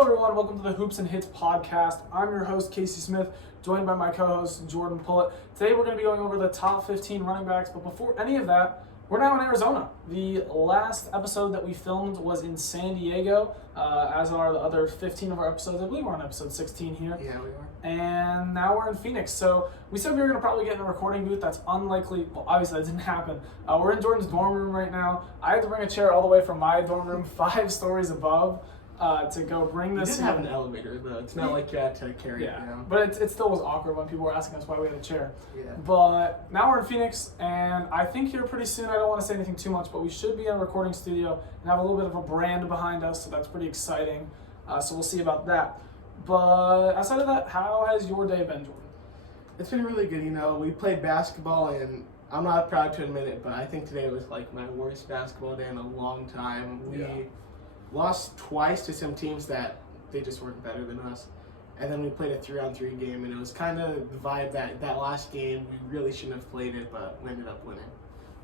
Hello everyone, welcome to the Hoops and Hits podcast. I'm your host, Casey Smith, joined by my co-host, Jordan Pullett. Today we're going to be going over the top 15 running backs, but before any of that, we're now in Arizona. The last episode that we filmed was in San Diego, as are the other 15 of our episodes. I believe we're on episode 16 here. Yeah, we are. And now we're in Phoenix. So we said we were going to probably get in a recording booth. That's unlikely. Well, obviously that didn't happen. We're in Jordan's dorm room right now. I had to bring a chair all the way from my dorm room 5 stories above. To go bring this. We did have an elevator, though. It's not like you had to carry it down. But it still was awkward when people were asking us why we had a chair. Yeah. But now we're in Phoenix, and I think here pretty soon, I don't want to say anything too much, but we should be in a recording studio and have a little bit of a brand behind us, so that's pretty exciting. So we'll see about that. But outside of that, how has your day been, Jordan? It's been really good. We played basketball, and I'm not proud to admit it, but I think today was like my worst basketball day in a long time. We lost twice to some teams that they just weren't better than us. And then we played a 3-on-3 game, and it was kind of the vibe that last game, we really shouldn't have played it, but we ended up winning.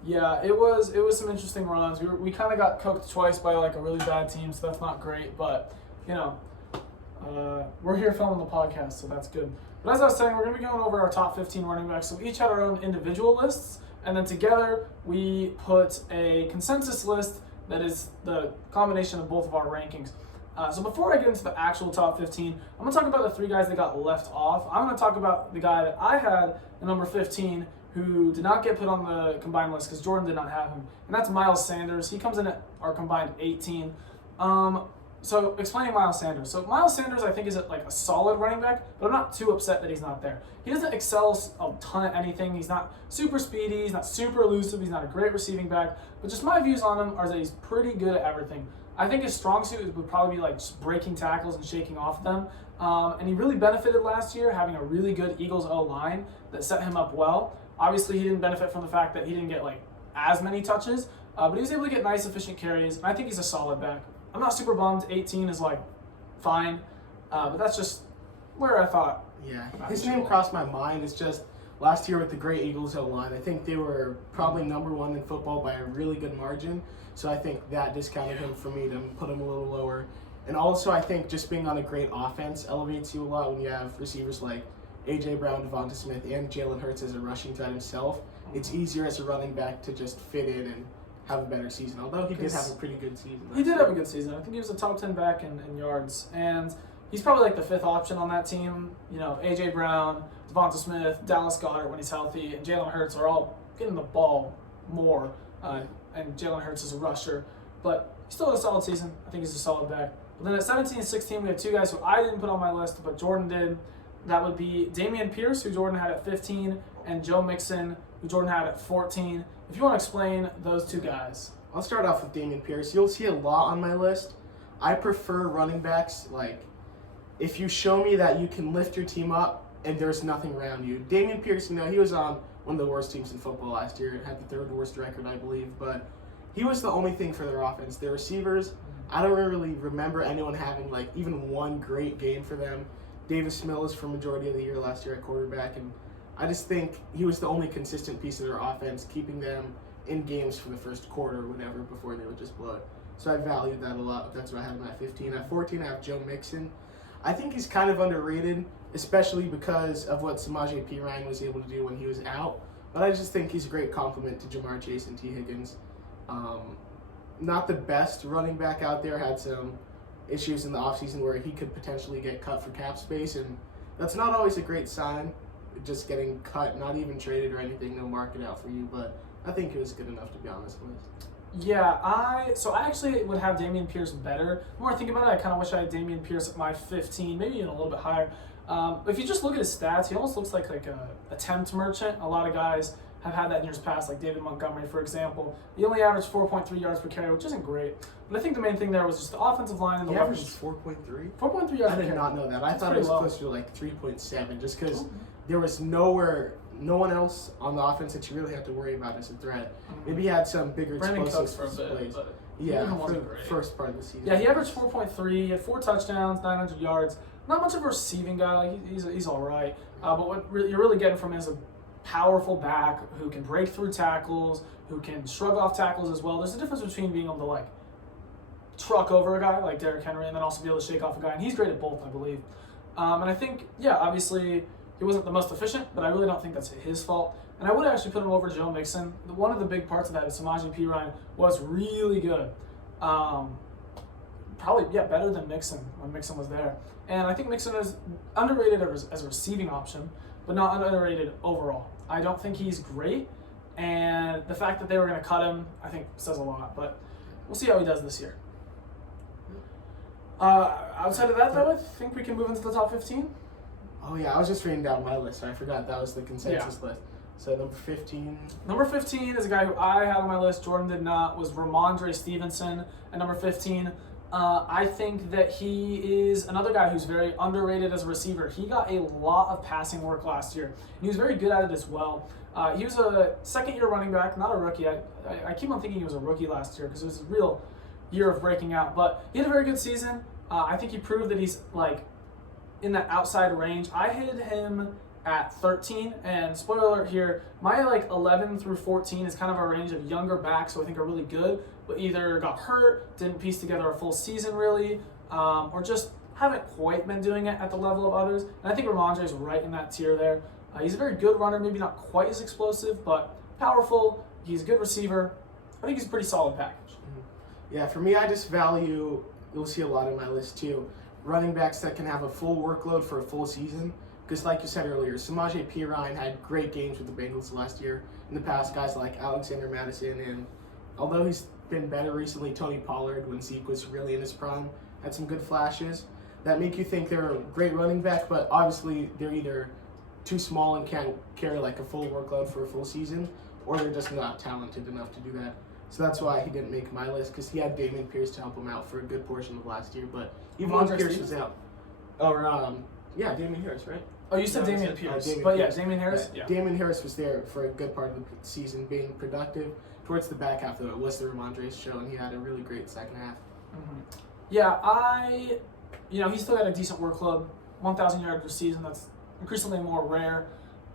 Yeah, it was some interesting runs. We kind of got cooked twice by like a really bad team, so that's not great. But, we're here filming the podcast, so that's good. But as I was saying, we're going to be going over our top 15 running backs. So we each had our own individual lists, and then together we put a consensus list that is the combination of both of our rankings. So before I get into the actual top 15, I'm going to talk about the 3 guys that got left off. I'm going to talk about the guy that I had at number 15 who did not get put on the combined list because Jordan did not have him, and that's Miles Sanders. He comes in at our combined 18. So explaining Miles Sanders. So Miles Sanders, I think, is like a solid running back, but I'm not too upset that he's not there. He doesn't excel a ton at anything. He's not super speedy. He's not super elusive. He's not a great receiving back. But just my views on him are that he's pretty good at everything. I think his strong suit would probably be like just breaking tackles and shaking off them. And he really benefited last year having a really good Eagles O-line that set him up well. Obviously, he didn't benefit from the fact that he didn't get like as many touches, but he was able to get nice, efficient carries. And I think he's a solid back. I'm not super bummed. 18 is like fine, but that's just where I thought. Yeah, his name crossed my mind. It's just last year with the great Eagles O-line, I think they were probably number 1 in football by a really good margin. So I think that discounted him for me to put him a little lower. And also I think just being on a great offense elevates you a lot when you have receivers like A.J. Brown, Devonta Smith, and Jalen Hurts as a rushing threat himself. It's easier as a running back to just fit in and have a better season, although he did have a pretty good season. He did have a good season. I think he was a top 10 back in yards, and he's probably like the 5th option on that team. A.J. Brown, Devonta Smith, Dallas Goedert when he's healthy, and Jalen Hurts are all getting the ball more, and Jalen Hurts is a rusher, but he still had a solid season. I think he's a solid back. But then at 17 and 16, we have 2 guys who I didn't put on my list, but Jordan did. That would be Dameon Pierce, who Jordan had at 15, and Joe Mixon, who Jordan had at 14. If you want to explain those 2 guys. I'll start off with Dameon Pierce. You'll see a lot on my list. I prefer running backs. Like, if you show me that you can lift your team up and there's nothing around you. Dameon Pierce, he was on one of the worst teams in football last year. It had the 3rd worst record, I believe. But he was the only thing for their offense. Their receivers, I don't really remember anyone having, like, even one great game for them. Davis Mills for majority of the year last year at quarterback, and I just think he was the only consistent piece of their offense, keeping them in games for the first quarter or whatever before they would just blow it. So I valued that a lot. That's why I had him at 15. At 14, I have Joe Mixon. I think he's kind of underrated, especially because of what Samaje Perine was able to do when he was out. But I just think he's a great compliment to Jamar Chase and T. Higgins. Not the best running back out there. Had some issues in the offseason where he could potentially get cut for cap space, and that's not always a great sign. Just getting cut, not even traded or anything, no market out for you, but I think it was good enough to be on this list. Yeah, I actually would have Dameon Pierce better. The more I think about it, I kind of wish I had Dameon Pierce at my 15, maybe even a little bit higher. If you just look at his stats, he almost looks like a attempt merchant. A lot of guys have had that in years past, like David Montgomery, for example. He only averaged 4.3 yards per carry, which isn't great. But I think the main thing there was just the offensive line and the weapons. weapons. 4.3? 4.3 yards per carry. I did not know that. I thought it was closer to like 3.7, just because there was no one else on the offense that you really have to worry about as a threat. Maybe he had some bigger explosive plays. Yeah, for the first part of the season. Yeah, he averaged 4.3. He had 4 touchdowns, 900 yards. Not much of a receiving guy. Like he's all right. But what you're really getting from him is a powerful back who can break through tackles, who can shrug off tackles as well. There's a difference between being able to truck over a guy like Derrick Henry and then also be able to shake off a guy. And he's great at both, I believe. And I think, yeah, obviously he wasn't the most efficient, but I really don't think that's his fault. And I would actually put him over Joe Mixon. One of the big parts of that is Samaje Perine was really good. Probably, yeah, better than Mixon when Mixon was there. And I think Mixon is underrated as a receiving option, but not underrated overall. I don't think he's great. And the fact that they were going to cut him, I think, says a lot. But we'll see how he does this year. Outside of that, though, I think we can move into the top 15. Oh, yeah, I was just reading down my list. I forgot that was the consensus list. So number 15. Number 15 is a guy who I had on my list. Jordan did not. Was Ramondre Stevenson at number 15. I think that he is another guy who's very underrated as a receiver. He got a lot of passing work last year, and he was very good at it as well. He was a second-year running back, not a rookie. I keep on thinking he was a rookie last year because it was a real year of breaking out. But he had a very good season. I think he proved that he's like in that outside range. I hit him at 13, and spoiler alert here, my like 11 through 14 is kind of a range of younger backs who I think are really good, but either got hurt, didn't piece together a full season really, or just haven't quite been doing it at the level of others. And I think Ramondre is right in that tier there. He's a very good runner, maybe not quite as explosive, but powerful. He's a good receiver. I think he's a pretty solid package. Yeah, for me, I just value, you'll see a lot on my list too, running backs that can have a full workload for a full season. Because like you said earlier, Samaje Perine had great games with the Bengals last year. In the past, guys like Alexander Mattison, and although he's been better recently, Tony Pollard, when Zeke was really in his prime, had some good flashes that make you think they're a great running back, but obviously they're either too small and can't carry like a full workload for a full season, or they're just not talented enough to do that. So that's why he didn't make my list, because he had Dameon Pierce to help him out for a good portion of last year. But even when Pierce was out, yeah, Dameon Harris, right? Oh, you said Dameon Pierce, Dameon Harris. Yeah. Dameon Harris was there for a good part of the season, being productive. Towards the back half, though, it was the Ramondre's show, and he had a really great second half. Mm-hmm. Yeah, he still had a decent workload, 1,000 yards per season. That's increasingly more rare,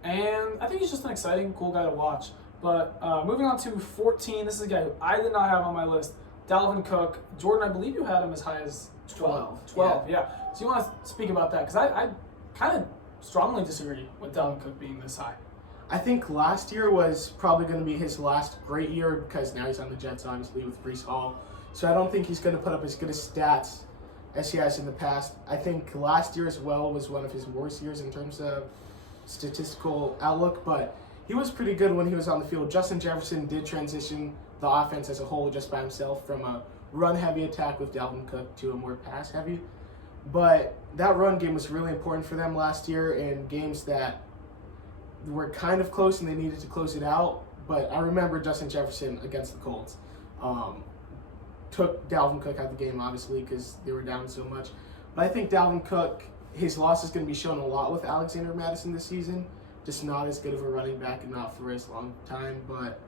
and I think he's just an exciting, cool guy to watch. But moving on to 14, this is a guy who I did not have on my list, Dalvin Cook. Jordan, I believe you had him as high as 12, yeah. So you want to speak about that? Because I kind of strongly disagree with Dalvin Cook being this high. I think last year was probably going to be his last great year, because now he's on the Jets, obviously, with Breece Hall. So I don't think he's going to put up as good as stats as he has in the past. I think last year as well was one of his worst years in terms of statistical outlook, but he was pretty good when he was on the field. Justin Jefferson did transition the offense as a whole just by himself from a run-heavy attack with Dalvin Cook to a more pass-heavy. But that run game was really important for them last year in games that were kind of close and they needed to close it out. But I remember Justin Jefferson against the Colts took Dalvin Cook out of the game, obviously, because they were down so much. But I think Dalvin Cook, his loss is going to be shown a lot with Alexander Mattison this season. Just not as good of a running back and not for as long time. But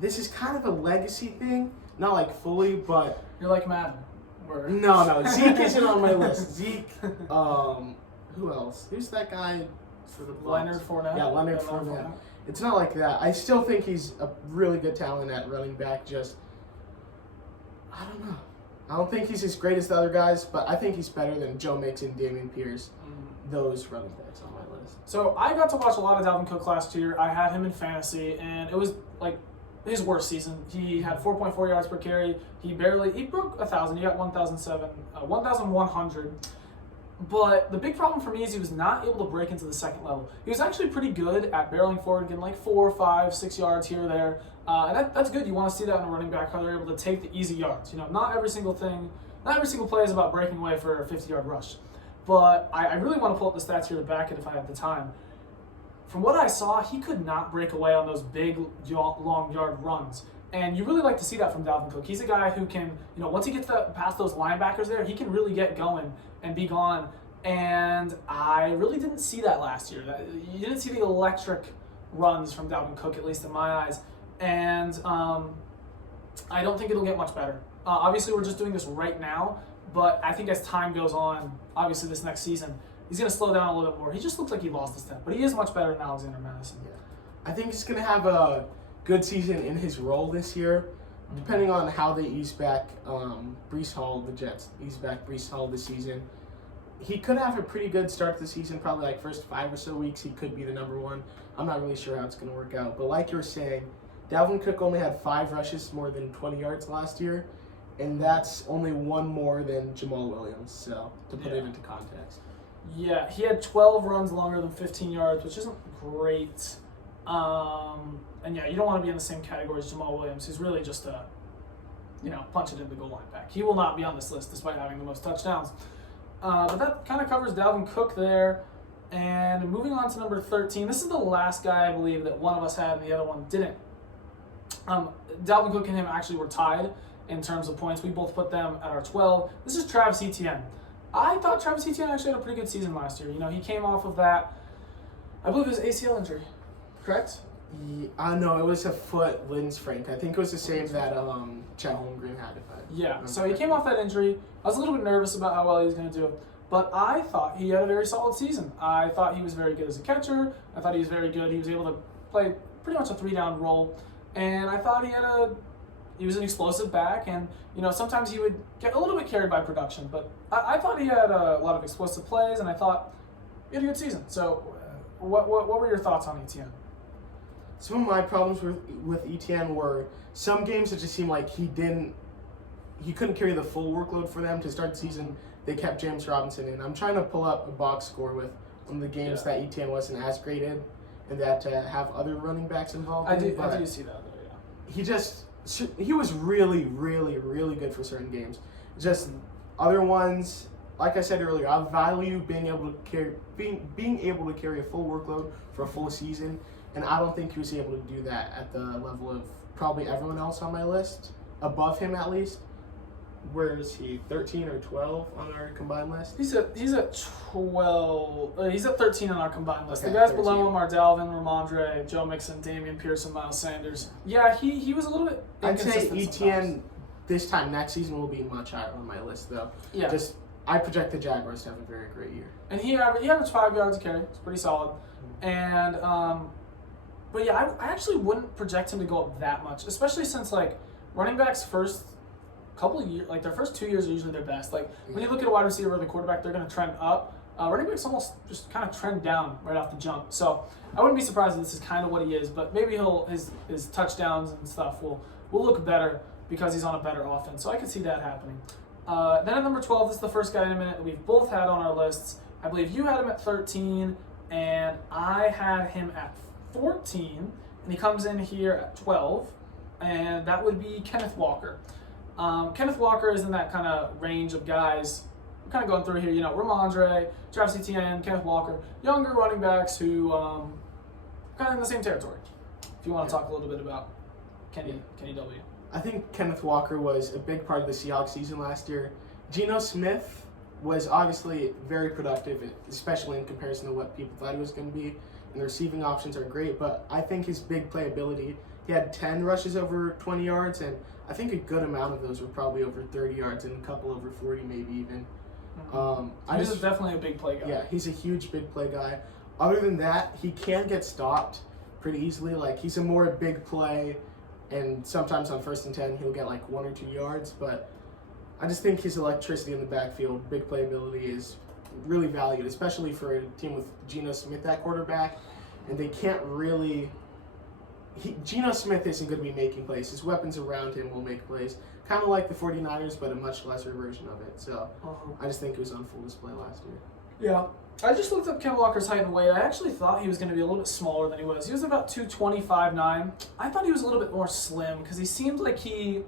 this is kind of a legacy thing. Not like fully, but... You're like Madden. No. Zeke isn't on my list. Zeke, who else? Who's that guy for the Bucs? Leonard Fournette? Yeah, Leonard Fournette. It's not like that. I still think he's a really good talent at running back, just... I don't know. I don't think he's as great as the other guys, but I think he's better than Joe Mixon, Dameon Pierce, those running backs on my list. So I got to watch a lot of Dalvin Cook last year. I had him in fantasy, and it was like his worst season. He had 4.4 yards per carry. He broke 1,000. He got 1,100. But the big problem for me is he was not able to break into the second level. He was actually pretty good at barreling forward, getting like 4, 5, 6 yards here or there. And that's good. You want to see that in a running back, how they're able to take the easy yards. Not every single play is about breaking away for a 50-yard rush. But I really want to pull up the stats here to back it if I have the time. From what I saw, he could not break away on those big, long yard runs. And you really like to see that from Dalvin Cook. He's a guy who can, once he gets past those linebackers there, he can really get going and be gone. And I really didn't see that last year. You didn't see the electric runs from Dalvin Cook, at least in my eyes. And I don't think it'll get much better. Obviously, we're just doing this right now. But I think as time goes on, obviously this next season, he's going to slow down a little bit more. He just looks like he lost a step. But he is much better than Alexander Mattison. Yeah. I think he's going to have a good season in his role this year. depending on how they ease back Breece Hall, the Jets ease back Breece Hall this season, he could have a pretty good start to the season. Probably like first 5 or so weeks, he could be the number one. I'm not really sure how it's going to work out. But like you were saying, Dalvin Cook only had 5 rushes more than 20 yards last year, and that's only 1 more than Jamal Williams. So to put it into context. Yeah, he had 12 runs longer than 15 yards, which isn't great. And yeah, you don't want to be in the same category as Jamal Williams, who's really just a, punch it in the goal line back. He will not be on this list despite having the most touchdowns. But that kind of covers Dalvin Cook there. And moving on to number 13, this is the last guy I believe that one of us had and the other one didn't. Dalvin Cook and him actually were tied in terms of points. We both put them at our 12. This is Travis Etienne. I thought Travis Etienne actually had a pretty good season last year. He came off of that, I believe it was ACL injury, correct? No, it was a foot Linz Frank. I think it was the same that Chet Holmgren had. So he came off that injury. I was a little bit nervous about how well he was going to do, but I thought he had a very solid season. I thought he was very good as a catcher. I thought he was very good. He was able to play pretty much a 3-down role, and I thought he was an explosive back, and sometimes he would get a little bit carried by production, but I thought he had a lot of explosive plays, and I thought he had a good season. So what were your thoughts on Etienne? Some of my problems with Etienne were some games it just seemed like he couldn't carry the full workload for them to start the season. They kept James Robinson in. I'm trying to pull up a box score with one of the games that Etienne wasn't as great in, and that have other running backs involved. I do see that though. Yeah. He was really, really, really good for certain games. Just other ones, like I said earlier, I value being able to carry a full workload for a full season, and I don't think he was able to do that at the level of probably everyone else on my list, above him at least. Where is he? 13 or 12 on our combined list? He's at 12. He's at 13 on our combined list. Okay, the guys 13. below him are Dalvin, Ramondre, Joe Mixon, Damian Pierce, and Miles Sanders. Yeah, he was a little bit inconsistent. I'd say Etienne this time next season will be much higher on my list though. Yeah. I project the Jaguars to have a very great year. And he averaged 5 yards a carry. It's pretty solid. And but yeah, I actually wouldn't project him to go up that much, especially since running backs first couple of years, their first 2 years are usually their best. When you look at a wide receiver or the quarterback, they're going to trend up. Running backs almost just kind of trend down right off the jump. So I wouldn't be surprised if this is kind of what he is, but maybe his touchdowns and stuff will look better because he's on a better offense. So I could see that happening. Then at number 12, this is the first guy in a minute that we've both had on our lists. I believe you had him at 13, and I had him at 14, and he comes in here at 12, and that would be Kenneth Walker. Kenneth Walker is in that kind of range of guys. We're kind of going through here, Ramondre, Travis Etienne, Kenneth Walker, younger running backs who kind of in the same territory. If you want to talk a little bit about Kenny W. I think Kenneth Walker was a big part of the Seahawks season last year. Geno Smith was obviously very productive, especially in comparison to what people thought he was going to be. And the receiving options are great, but I think his big playability, he had 10 rushes over 20 yards, and I think a good amount of those were probably over 30 yards and a couple over 40 maybe even. He's definitely a big play guy. Yeah, he's a huge big play guy. Other than that, he can get stopped pretty easily. He's a more big play, and sometimes on 1st and 10 he'll get 1 or 2 yards, but I just think his electricity in the backfield, big playability is really valued, especially for a team with Geno Smith at quarterback, and they can't really... Geno Smith isn't going to be making plays. His weapons around him will make plays. Kind of like the 49ers, but a much lesser version of it. So I just think it was on full display last year. Yeah. I just looked up Ken Walker's height and weight. I actually thought he was going to be a little bit smaller than he was. He was about 225.9. I thought he was a little bit more slim because he seemed like he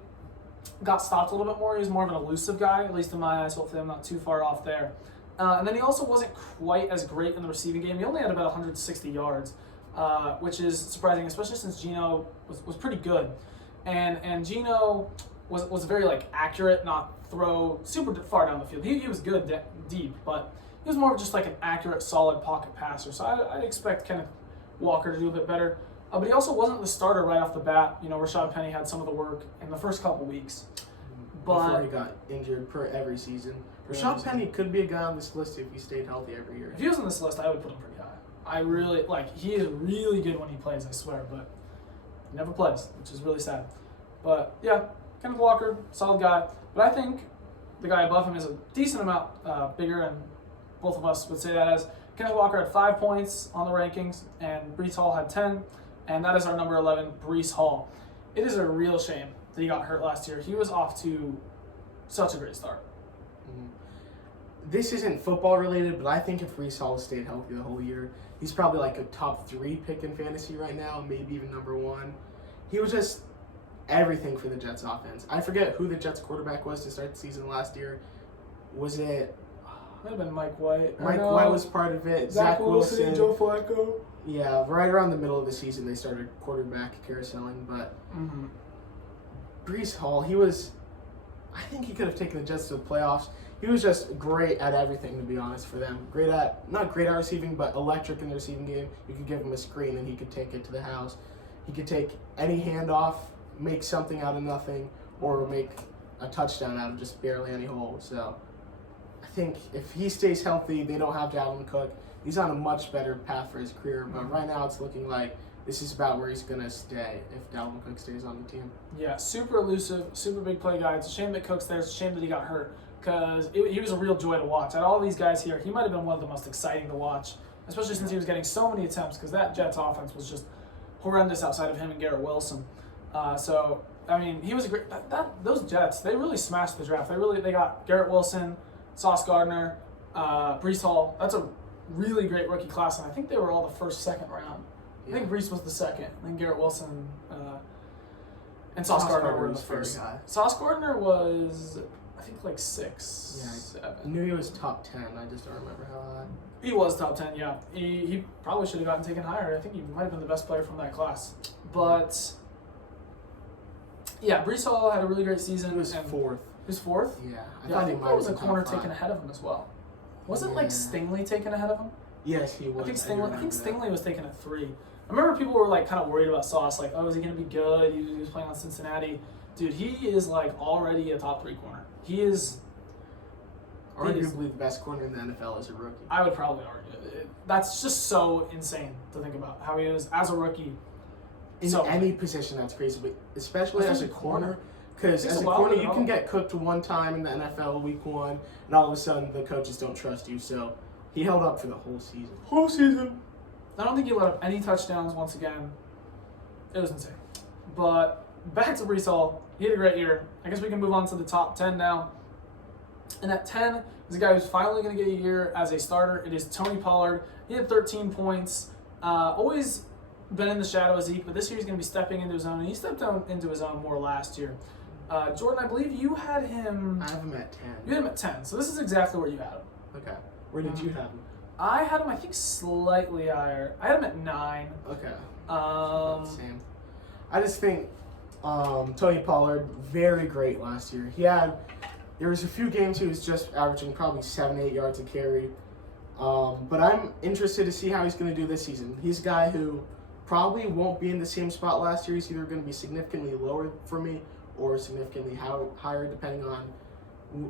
got stopped a little bit more. He was more of an elusive guy, at least in my eyes. Hopefully I'm not too far off there. And then he also wasn't quite as great in the receiving game. He only had about 160 yards. Which is surprising, especially since Geno was pretty good, and Geno was very accurate, not throw super far down the field. He was good deep, but he was more of just an accurate, solid pocket passer. So I'd expect Kenneth Walker to do a bit better. But he also wasn't the starter right off the bat. Rashad Penny had some of the work in the first couple weeks. Before he got injured per every season. Rashad Penny could be a guy on this list if he stayed healthy every year. If he was on this list, I would put him pretty high. I really, he is really good when he plays, I swear, but he never plays, which is really sad. But yeah, Kenneth Walker, solid guy. But I think the guy above him is a decent amount bigger, and both of us would say that as Kenneth Walker had 5 points on the rankings, and Breece Hall had 10, and that is our number 11, Breece Hall. It is a real shame that he got hurt last year. He was off to such a great start. This isn't football related, but I think if Breece Hall stayed healthy the whole year, he's probably like a top 3 pick in fantasy right now, maybe even number 1. He was just everything for the Jets offense. I forget who the Jets quarterback was to start the season last year. Was it... Might have been Mike White. Mike White was part of it. Zach Wilson, Joe Flacco. Yeah, right around the middle of the season, they started quarterback carouseling. But Breece Hall, I think he could have taken the Jets to the playoffs. He was just great at everything, to be honest, for them. Not great at receiving, but electric in the receiving game. You could give him a screen and he could take it to the house. He could take any handoff, make something out of nothing, or make a touchdown out of just barely any hole. So I think if he stays healthy, they don't have Dalvin Cook. He's on a much better path for his career, but right now it's looking like this is about where he's going to stay if Dalvin Cook stays on the team. Yeah, super elusive, super big play guy. It's a shame that Cook's there. It's a shame that he got hurt because he was a real joy to watch. Out of all these guys here, he might have been one of the most exciting to watch, especially since he was getting so many attempts because that Jets offense was just horrendous outside of him and Garrett Wilson. So, I mean, he was a great – those Jets, they really smashed the draft. They got Garrett Wilson, Sauce Gardner, Breece Hall. That's a really great rookie class, and I think they were all the first, second round. I think Breece was the second, and then Garrett Wilson and Sauce Gardner were the first. Sauce Gardner was, I think, like 6, 7. I knew he was top 10. I just don't remember how high. He was top 10, yeah. He probably should have gotten taken higher. I think he might have been the best player from that class. But, yeah, Breece Hall had a really great season. He was 4th. He was 4th? Yeah. I think there was a corner taken ahead of him as well. Wasn't like Stingley taken ahead of him? Yes, he was. I think Stingley was taken at 3. I remember people were like kind of worried about Sauce, like, oh, is he going to be good? He was playing on Cincinnati. Dude, he is like already a top 3 corner. He is arguably the best corner in the NFL as a rookie. I would probably argue. That's just so insane to think about how he is as a rookie. In any position, that's crazy, but especially as a corner. Because as a corner, you can get cooked one time in the NFL week 1, and all of a sudden the coaches don't trust you. So he held up for the whole season. I don't think he let up any touchdowns once again. It was insane. But back to Breece Hall. He had a great year. I guess we can move on to the top 10 now. And at 10 is a guy who's finally going to get a year as a starter. It is Tony Pollard. He had 13 points. Always been in the shadow of Zeke, but this year he's going to be stepping into his own. And he stepped into his own more last year. Jordan, I believe you had him... I have him at 10. You had him at 10, so this is exactly where you had him. Okay. Where did you have him? I had him, I think, slightly higher. I had him at 9. Okay. Same. I just think Tony Pollard, very great last year. There was a few games he was just averaging probably 7-8 yards a carry. But I'm interested to see how he's going to do this season. He's a guy who probably won't be in the same spot last year. He's either going to be significantly lower for me or significantly higher, depending on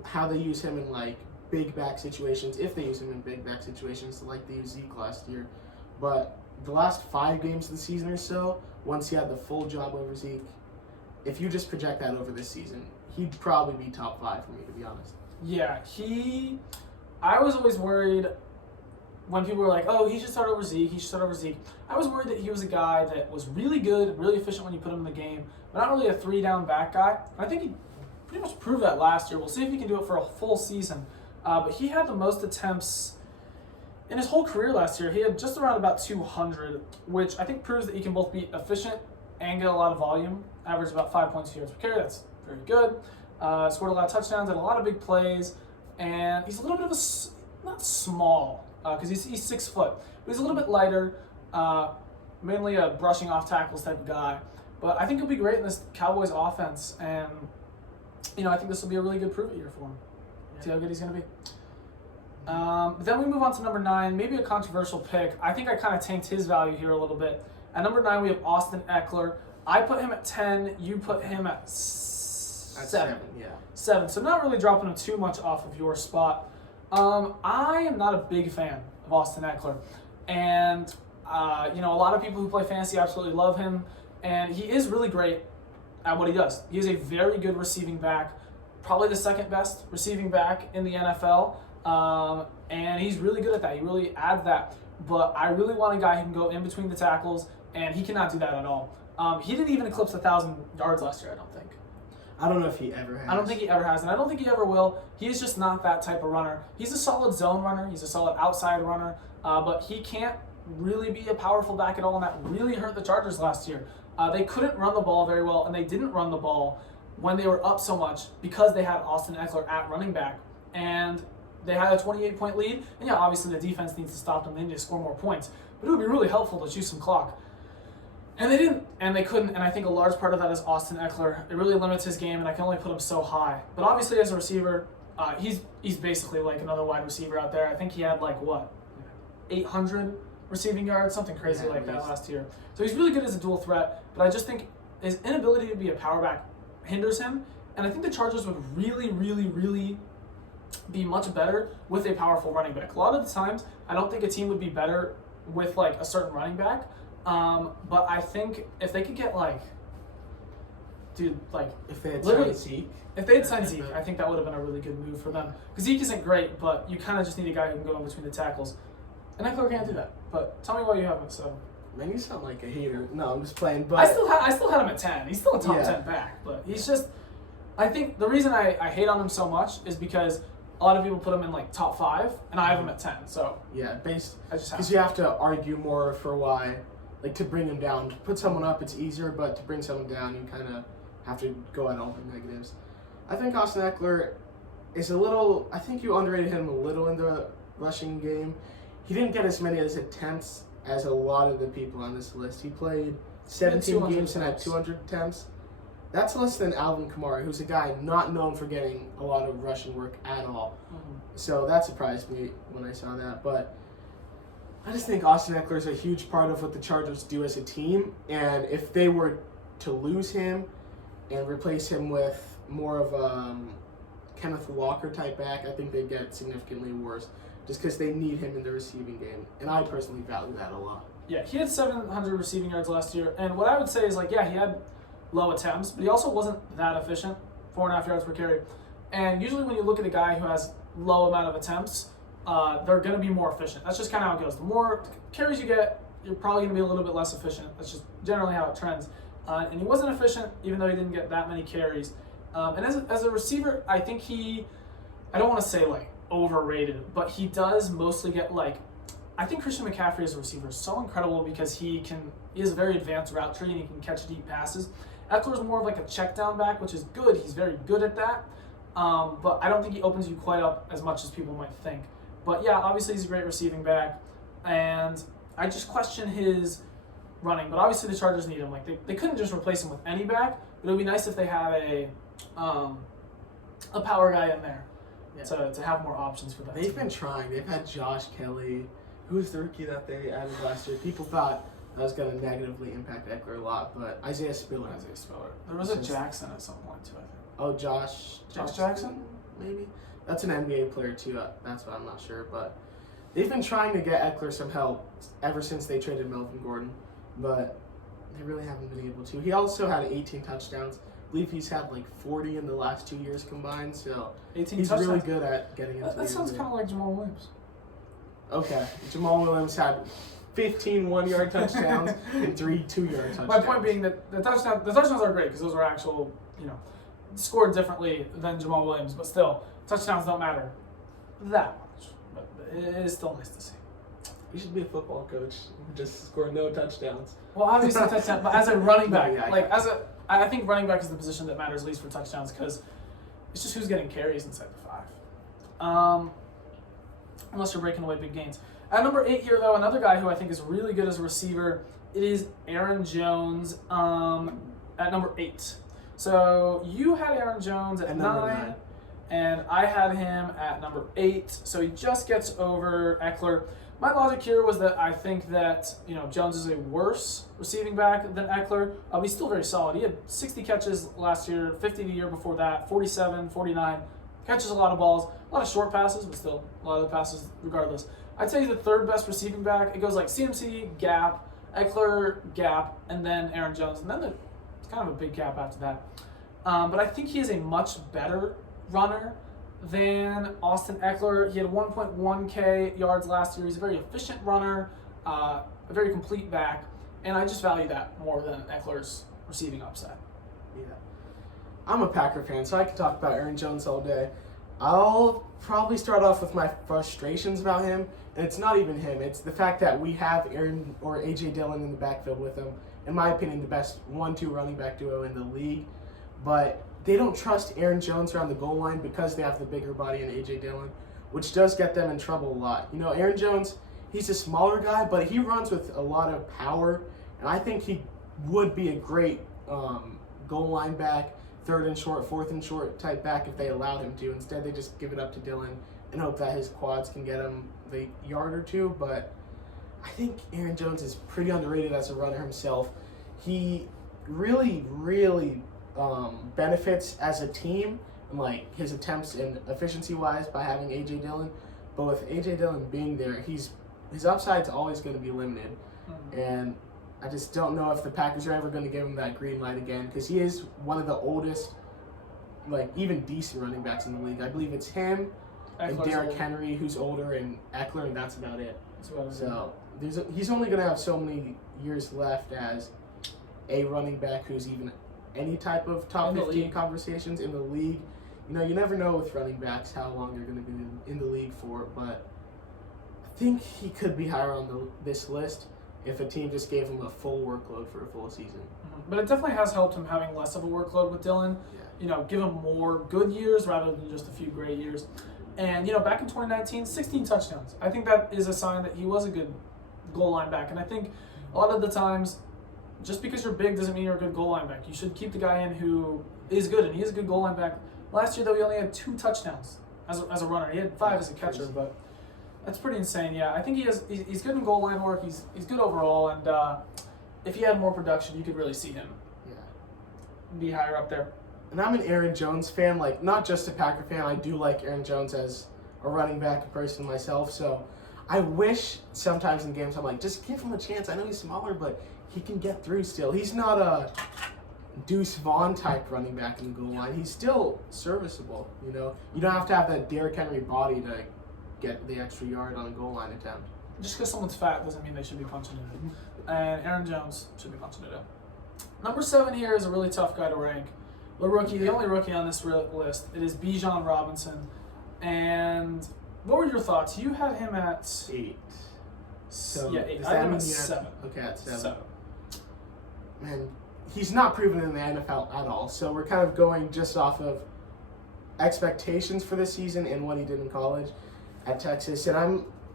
how they use him in like big back situations, if they use him in big back situations like they used Zeke last year. But the last 5 games of the season or so, once he had the full job over Zeke, if you just project that over this season, he'd probably be top 5 for me, to be honest. Yeah, I was always worried when people were like, oh, he should start over Zeke, I was worried that he was a guy that was really good, really efficient when you put him in the game, but not really a 3-down back guy. And I think he pretty much proved that last year. We'll see if he can do it for a full season. But he had the most attempts in his whole career last year. He had just around about 200, which I think proves that he can both be efficient and get a lot of volume. Averaged about 5 points a yards per carry. That's very good. Scored a lot of touchdowns, had a lot of big plays, and he's a little bit of not small, because he's 6 foot, but he's a little bit lighter, mainly a brushing off tackles type of guy. But I think he'll be great in this Cowboys offense, and I think this will be a really good prove-it year for him. See how good he's going to be. But then we move on to number 9, maybe a controversial pick. I think I kind of tanked his value here a little bit. At number 9, we have Austin Eckler. I put him at 10. You put him at 7. Yeah. 7. So not really dropping him too much off of your spot. I am not a big fan of Austin Eckler. And, a lot of people who play fantasy absolutely love him. And he is really great at what he does. He is a very good receiving back, probably the second best receiving back in the NFL, and he's really good at that. He really adds that. But I really want a guy who can go in between the tackles, and he cannot do that at all. He didn't even eclipse 1,000 yards last year, I don't think. I don't know if he ever has. I don't think he ever has, and I don't think he ever will. He's just not that type of runner. He's a solid zone runner. He's a solid outside runner, but he can't really be a powerful back at all, and that really hurt the Chargers last year. They couldn't run the ball very well, and they didn't run the ball when they were up so much because they had Austin Eckler at running back, and they had a 28-point lead. And yeah, obviously the defense needs to stop them. They need to score more points, but it would be really helpful to choose some clock. And they didn't, and they couldn't, and I think a large part of that is Austin Eckler. It really limits his game, and I can only put him so high. But obviously as a receiver, he's basically like another wide receiver out there. I think he had 800 receiving yards, something crazy like that last year. So he's really good as a dual threat, but I just think his inability to be a power back hinders him, and I think the Chargers would really, really, really be much better with a powerful running back. A lot of the times, I don't think a team would be better with a certain running back. But I think if they could get if they had literally signed Zeke, if they had signed Zeke, I think that would have been a really good move for them. Because Zeke isn't great, but you kind of just need a guy who can go in between the tackles, and Eckler can't do that. But tell me why you haven't. So man, you sound like a hater. No, I'm just playing. But I still had him at 10. He's still a top 10 back, but he's just. I think the reason I hate on him so much is because a lot of people put him in top 5, and I have him at 10. So yeah, because you have to argue more for why. To bring him down. To put someone up, it's easier, but to bring someone down, you kind of have to go at all the negatives. I think Austin Eckler is I think you underrated him a little in the rushing game. He didn't get as many attempts as a lot of the people on this list. He played 17 games and had 200 attempts. That's less than Alvin Kamara, who's a guy not known for getting a lot of rushing work at all. Mm-hmm. So that surprised me when I saw that, but I just think Austin Eckler is a huge part of what the Chargers do as a team, and if they were to lose him and replace him with more of a Kenneth Walker type back, I think they'd get significantly worse just because they need him in the receiving game, and I personally value that a lot. Yeah, he had 700 receiving yards last year, and what I would say is he had low attempts, but he also wasn't that efficient, 4.5 yards per carry. And usually when you look at a guy who has low amount of attempts, they're going to be more efficient. That's just kind of how it goes. The more carries you get, you're probably going to be a little bit less efficient. That's just generally how it trends. And he wasn't efficient, even though he didn't get that many carries. And as a receiver, I think I don't want to say overrated, but he does mostly get I think Christian McCaffrey as a receiver is so incredible because he has a very advanced route tree and he can catch deep passes. Eckler is more of a check down back, which is good. He's very good at that. But I don't think he opens you quite up as much as people might think. But yeah, obviously he's a great receiving back, and I just question his running. But obviously the Chargers need him. They couldn't just replace him with any back, but it would be nice if they had a power guy in there to have more options for that. They've been trying. They've had Josh Kelly, who was the rookie that they added last year. People thought that was going to negatively impact Eckler a lot, but Isaiah Spiller. There was a Jackson at some point too, I think. Oh, Josh Jackson? Maybe? That's an NBA player too. That's what I'm not sure. But they've been trying to get Eckler some help ever since they traded Melvin Gordon, but they really haven't been able to. He also had 18 touchdowns. I believe he's had 40 in the last 2 years combined. So 18 he's touchdowns. really good at getting into that sounds kind of like Jamal Williams. Okay, Jamal Williams had 15 one-yard touchdowns and 3 two-yard touchdowns. My point being that the touchdowns are great because those are actual, scored differently than Jamal Williams, but still, touchdowns don't matter that much. But it is still nice to see. You should be a football coach. Just score no touchdowns. Well, obviously touchdown, but as a running back, I think running back is the position that matters least for touchdowns because it's just who's getting carries inside the 5. Unless you're breaking away big gains. At number 8 here, though, another guy who I think is really good as a receiver, it is Aaron Jones at number 8. So you had Aaron Jones at 9, and I had him at number 8. So he just gets over Eckler. My logic here was that I think that Jones is a worse receiving back than Eckler. But he's still very solid. He had 60 catches last year, 50 the year before that, 47, 49. Catches a lot of balls, a lot of short passes, but still a lot of the passes regardless. I'd say he's the third best receiving back. It goes CMC, gap, Eckler, gap, and then Aaron Jones. And then the It's kind of a big gap after that. But I think he is a much better runner than Austin Eckler. He had 1.1K yards last year. He's a very efficient runner, a very complete back, and I just value that more than Eckler's receiving upside. Yeah. I'm a Packer fan, so I could talk about Aaron Jones all day. I'll probably start off with my frustrations about him, and it's not even him. It's the fact that we have Aaron or A.J. Dillon in the backfield with him. In my opinion, the best 1-2 running back duo in the league. But they don't trust Aaron Jones around the goal line because they have the bigger body in A.J. Dillon, which does get them in trouble a lot. You know, Aaron Jones, he's a smaller guy, but he runs with a lot of power, and I think he would be a great goal line back, 3rd and short, 4th and short type back if they allowed him to. Instead, they just give it up to Dillon and hope that his quads can get him the yard or two. But I think Aaron Jones is pretty underrated as a runner himself. He really, really benefits as a team, and like his attempts and efficiency-wise by having A.J. Dillon. But with A.J. Dillon being there, his upside's always going to be limited. Mm-hmm. And I just don't know if the Packers are ever going to give him that green light again, because he is one of the oldest, like, even decent running backs in the league. I believe it's him and Derrick Henry, who's older, and Eckler, and that's about it. So he's only going to have so many years left as a running back who's even any type of top 15 conversations in the league. You know, you never know with running backs how long they're going to be in the league for, but I think he could be higher on this list if a team just gave him a full workload for a full season. Mm-hmm. But it definitely has helped him having less of a workload with Dillon. Yeah. You know, give him more good years rather than just a few great years. And, you know, back in 2019, 16 touchdowns. I think that is a sign that he was a good goal line back. And I think a lot of the times, just because you're big doesn't mean you're a good goal line back. You should keep the guy in who is good, and he is a good goal line back. Last year, though, he only had 2 touchdowns as a runner. He had 5 as a catcher, but that's pretty insane. Yeah, I think he's good in goal line work. He's good overall, and if he had more production, you could really see him be higher up there. And I'm an Aaron Jones fan, like not just a Packer fan. I do like Aaron Jones as a running back person myself. So I wish sometimes in games I'm like, just give him a chance. I know he's smaller, but he can get through still. He's not a Deuce Vaughn type running back in the goal line. He's still serviceable. You know, you don't have to have that Derrick Henry body to get the extra yard on a goal line attempt. Just because someone's fat doesn't mean they should be punching it in. And Aaron Jones should be punching it in. Number 7 here is a really tough guy to rank. The only rookie on this list. It is Bijan Robinson. And what were your thoughts? You had him at 8. So yeah, 8. I had him at 7. Okay, at 7. Man, he's not proven in the NFL at all. So we're kind of going just off of expectations for this season and what he did in college at Texas. And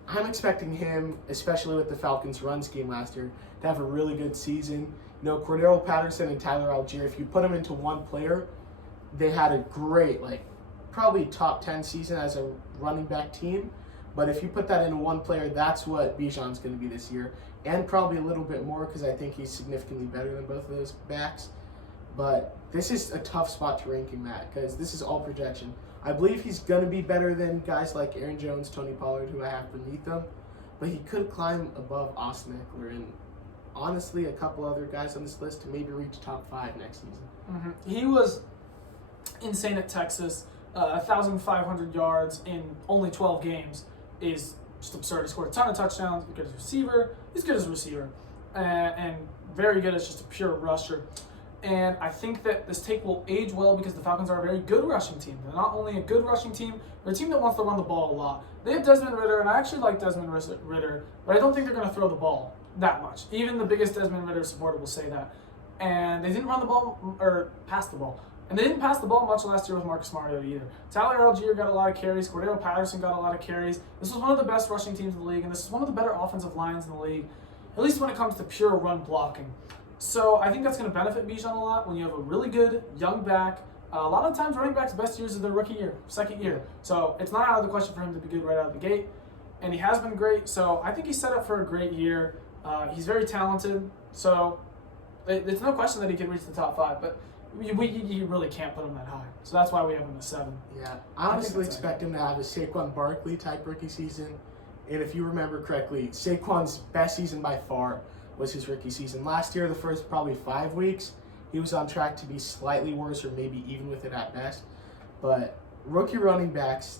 I'm expecting him, especially with the Falcons' run scheme last year, to have a really good season. You know, Cordero Patterson and Tyler Algier, if you put them into one player, they had a great, like, probably top 10 season as a running back team. But if you put that into one player, that's what Bijan's going to be this year. And probably a little bit more because I think he's significantly better than both of those backs. But this is a tough spot to rank him at because this is all projection. I believe he's going to be better than guys like Aaron Jones, Tony Pollard, who I have beneath them. But he could climb above Austin Eckler and honestly a couple other guys on this list to maybe reach top 5 next season. Mm-hmm. He was insane at Texas. 1,500 yards in only 12 games is just absurd. He scored a ton of touchdowns. He's good as a receiver. He's good as a receiver. And very good as just a pure rusher. And I think that this take will age well because the Falcons are a very good rushing team. They're not only a good rushing team, they're a team that wants to run the ball a lot. They have Desmond Ridder, and I actually like Desmond Ridder, but I don't think they're going to throw the ball that much. Even the biggest Desmond Ridder supporter will say that. And they didn't run the ball, or pass the ball. And they didn't pass the ball much last year with Marcus Mariota either. Tyler Algier got a lot of carries. Cordero Patterson got a lot of carries. This was one of the best rushing teams in the league, and this is one of the better offensive lines in the league, at least when it comes to pure run blocking. So I think that's going to benefit Bijan a lot when you have a really good young back. A lot of times running backs' best years is their rookie year, second year. So it's not out of the question for him to be good right out of the gate. And he has been great. So I think he's set up for a great year. He's very talented. So it's no question that he could reach the top 5. But you really can't put him that high. So that's why we have him at 7. Yeah, I honestly expect him to have a Saquon Barkley type rookie season. And if you remember correctly, Saquon's best season by far was his rookie season. Last year, the first probably 5 weeks, he was on track to be slightly worse or maybe even with it at best. But rookie running backs,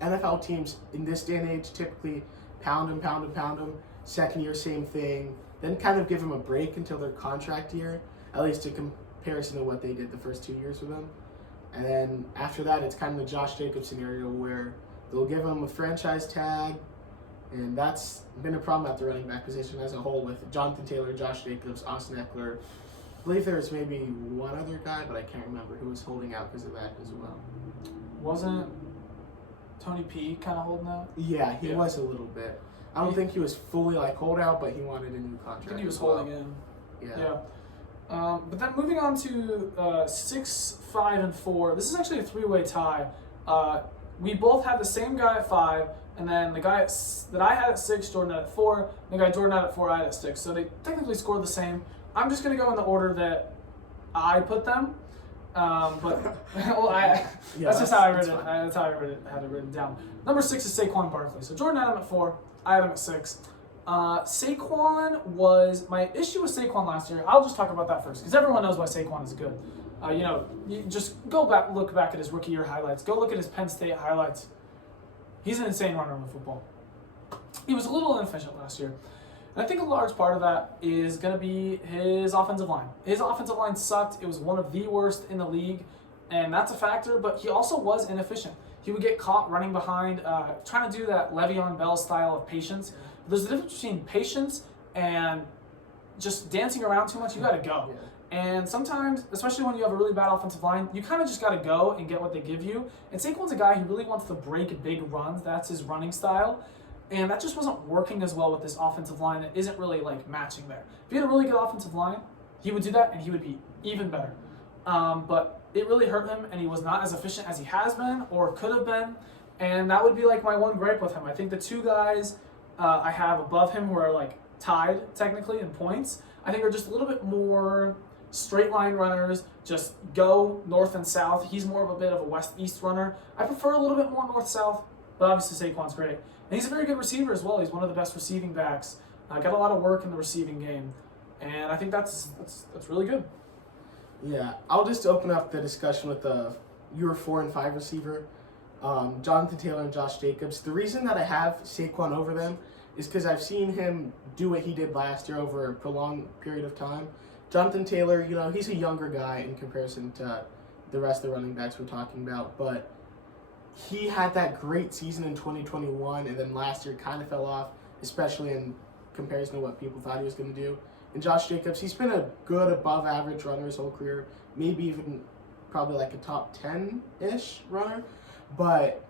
NFL teams in this day and age typically pound him. Second year, same thing. Then kind of give him a break until their contract year, at least in comparison to what they did the first 2 years with him. And then after that, it's kind of the Josh Jacobs scenario where they'll give him a franchise tag, and that's been a problem at the running back position as a whole with Jonathan Taylor, Josh Jacobs, Austin Eckler. I believe there was maybe one other guy, but I can't remember who was holding out because of that as well. Wasn't Tony P kind of holding out? Yeah, he was a little bit. I don't think he was fully like holdout, but he wanted a new contract. I think he was holding in. Yeah. But then moving on to 6, 5, and 4. This is actually a 3-way tie. We both had the same guy at 5, and then the guy that I had at 6, Jordan had at 4. The guy Jordan had at 4, I had at 6. So they technically scored the same. I'm just gonna go in the order that I put them. But well, that's just how I read it. That's how I had it written down. Number 6 is Saquon Barkley. So Jordan had him at 4. I had him at 6. Saquon was my issue with Saquon last year. I'll just talk about that first because everyone knows why Saquon is good. You just look back at his rookie year highlights. Go look at his Penn State highlights. He's an insane runner of football. He was a little inefficient last year. And I think a large part of that is going to be his offensive line. His offensive line sucked. It was one of the worst in the league, and that's a factor, but he also was inefficient. He would get caught running behind, trying to do that Le'Veon Bell style of patience. There's a difference between patience and just dancing around too much. You got to go. Yeah. And sometimes, especially when you have a really bad offensive line, you kind of just got to go and get what they give you. And Saquon's a guy who really wants to break big runs. That's his running style. And that just wasn't working as well with this offensive line that isn't really like matching there. If he had a really good offensive line, he would do that and he would be even better. But it really hurt him and he was not as efficient as he has been or could have been. And that would be like my one gripe with him. I think the two guys I have above him who are like tied technically in points, I think are just a little bit more straight line runners, just go north and south. He's more of a bit of a west-east runner. I prefer a little bit more north-south, but obviously Saquon's great. And he's a very good receiver as well. He's one of the best receiving backs. Got a lot of work in the receiving game. And I think that's really good. Yeah, I'll just open up the discussion with your 4 and 5 receiver, Jonathan Taylor and Josh Jacobs. The reason that I have Saquon over them is because I've seen him do what he did last year over a prolonged period of time. Jonathan Taylor, he's a younger guy in comparison to the rest of the running backs we're talking about, but he had that great season in 2021, and then last year kind of fell off, especially in comparison to what people thought he was going to do. And Josh Jacobs, he's been a good above-average runner his whole career, maybe even probably like a top 10-ish runner, but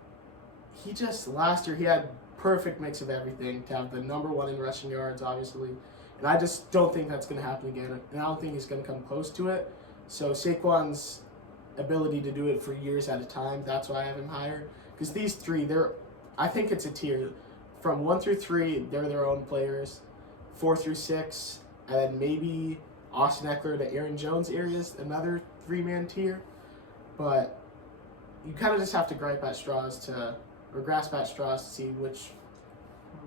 he just, last year, he had perfect mix of everything to have the number 1 in rushing yards, obviously, and I just don't think that's going to happen again, and I don't think he's going to come close to it. So Saquon's ability to do it for years at a time, that's why I have him higher. Because these three, I think it's a tier. From 1 through 3, they're their own players. 4 through 6, and then maybe Austin Eckler to Aaron Jones areas, another 3-man tier. But you kind of just have to grasp at straws to see which